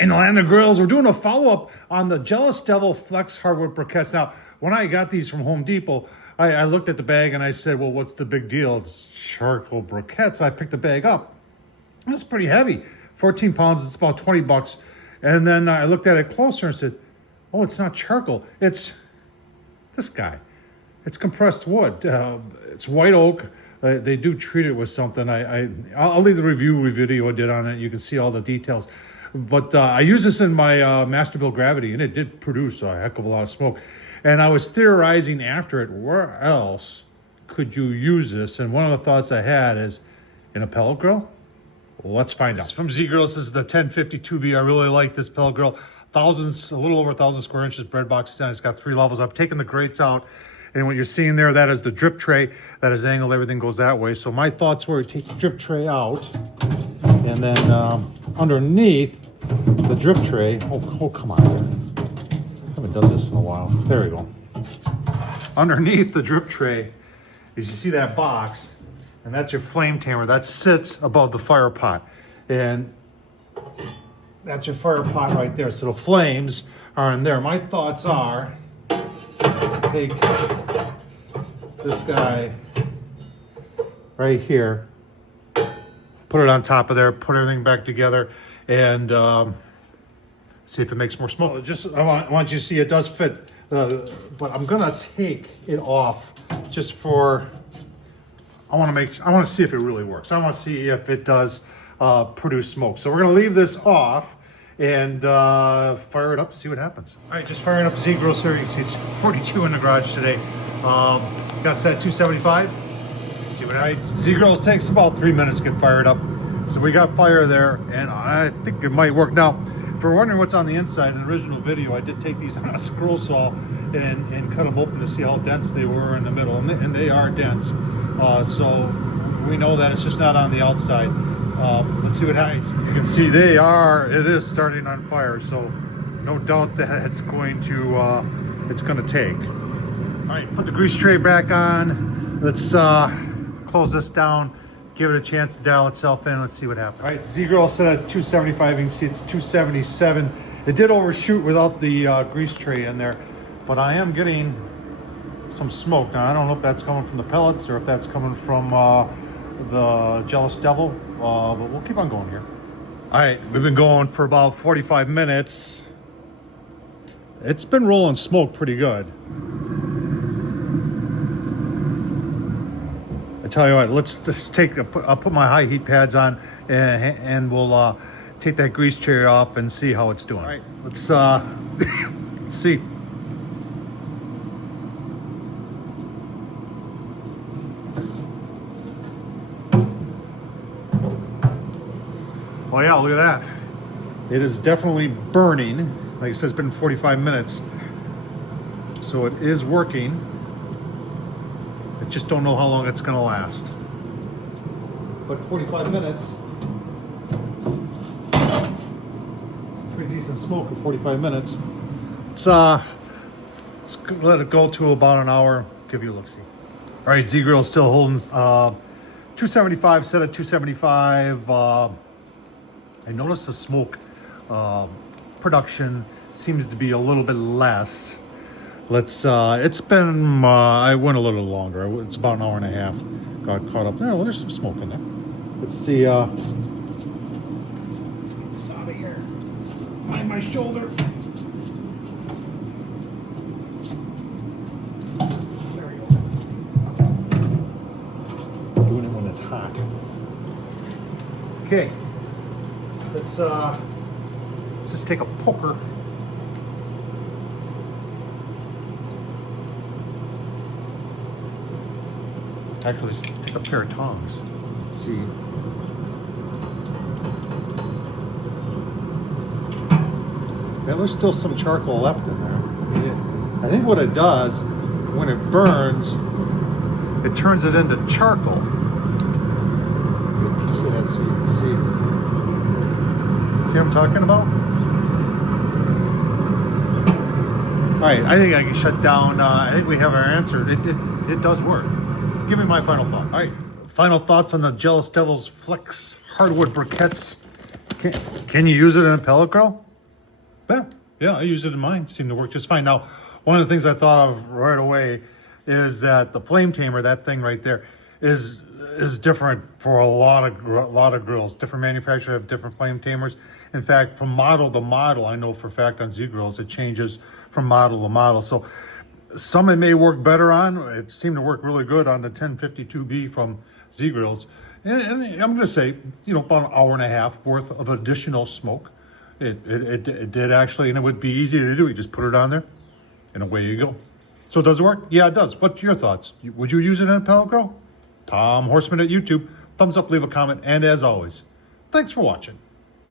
in the land of grills. We're doing a follow-up on the Jealous Devil Flex Hardwood Briquettes. Now, when I got these from Home Depot, I looked at the bag and I said, well, what's the big deal? It's charcoal briquettes. I picked the bag up. It's pretty heavy, 14 pounds. It's about 20 bucks. And then I looked at it closer and said, oh, it's not charcoal. It's this guy. It's compressed wood. It's white oak. They do treat it with something. I'll leave the review video I did on it. You can see all the details. But I use this in my Masterbuilt Gravity, and it did produce a heck of a lot of smoke. And I was theorizing after it, where else could you use this? And one of the thoughts I had is, in a pellet grill? Well, let's find out. From zgrills, this is the 1052B. I really like this pellet grill. A little over 1,000 square inches, bread box extended. It's got 3 levels. I've taken the grates out, and what you're seeing there, that is the drip tray. That is angled, everything goes that way. So my thoughts were to take the drip tray out, and then underneath the drip tray, oh come on. I haven't done this in a while. There we go. Underneath the drip tray is, you see that box, and that's your flame tamer. That sits above the fire pot. And that's your fire pot right there. So the flames are in there. My thoughts are, take this guy right here, put it on top of there, put everything back together, and see if it makes more smoke. I want you to see it does fit, but I'm gonna take it off just for, I want to see if it really works. I want to see if it does produce smoke. So we're gonna leave this off and fire it up, see what happens. All right, just firing up zgrills here. You see it's 42 in the garage today. Got set at 275. See what happens. Right, zgrills takes about 3 minutes to get fired up. So we got fire there, and I think it might work. Now, if you're wondering what's on the inside, in the original video, I did take these on a scroll saw and cut them open to see how dense they were in the middle, and they are dense. So we know that it's just not on the outside. Let's see what happens. You can see it is starting on fire, so no doubt that it's going to take. All right, put the grease tray back on. Let's close this down, give it a chance to dial itself in. Let's see what happens. All right, zgrill set at 275. You can see it's 277. It did overshoot without the grease tray in there, but I am getting some smoke. Now, I don't know if that's coming from the pellets or if that's coming from the Jealous Devil, but we'll keep on going here. All right, we've been going for about 45 minutes. It's been rolling smoke pretty good. I tell you what, let's take. I'll put my high heat pads on, and we'll take that grease tray off and see how it's doing. All right, let's let's see. Oh yeah, look at that. It is definitely burning. Like I said, it's been 45 minutes. So it is working. I just don't know how long it's gonna last. But 45 minutes, it's pretty decent smoke for 45 minutes. Let's let it go to about an hour, give you a look-see. All right, zgrill still holding 275, set at 275. I noticed the smoke production seems to be a little bit less. Let's, it's been, I went a little longer. It's about an hour and a half. Got caught up there. Well, there's some smoke in there. Let's see, let's get this out of here. Behind my shoulder. There we go. Doing it when it's hot. Okay. Let's just take a poker. Actually, let's take a pair of tongs. Let's see. Yeah, there's still some charcoal left in there. I think what it does, when it burns, it turns it into charcoal. Get a piece of that so you can see. See what I'm talking about? All right, I think I can shut down. I think we have our answer. It does work. Give me my final thoughts. All right, final thoughts on the Jealous Devil's Flex Hardwood Briquettes. Can you use it in a pellet grill? Yeah, I use it in mine. Seemed to work just fine. Now, one of the things I thought of right away is that the flame tamer, that thing right there, is different for a lot of grills. Different manufacturers have different flame tamers. In fact, from model to model, I know for a fact on zgrills it changes from model to model. So some it may work better on. It seemed to work really good on the 1052B from zgrills. And I'm going to say, about an hour and a half worth of additional smoke. It did actually, and it would be easy to do. You just put it on there, and away you go. So does it work? Yeah, it does. What's your thoughts? Would you use it in a pellet grill? Tom Horsman at YouTube. Thumbs up, leave a comment, and as always, thanks for watching.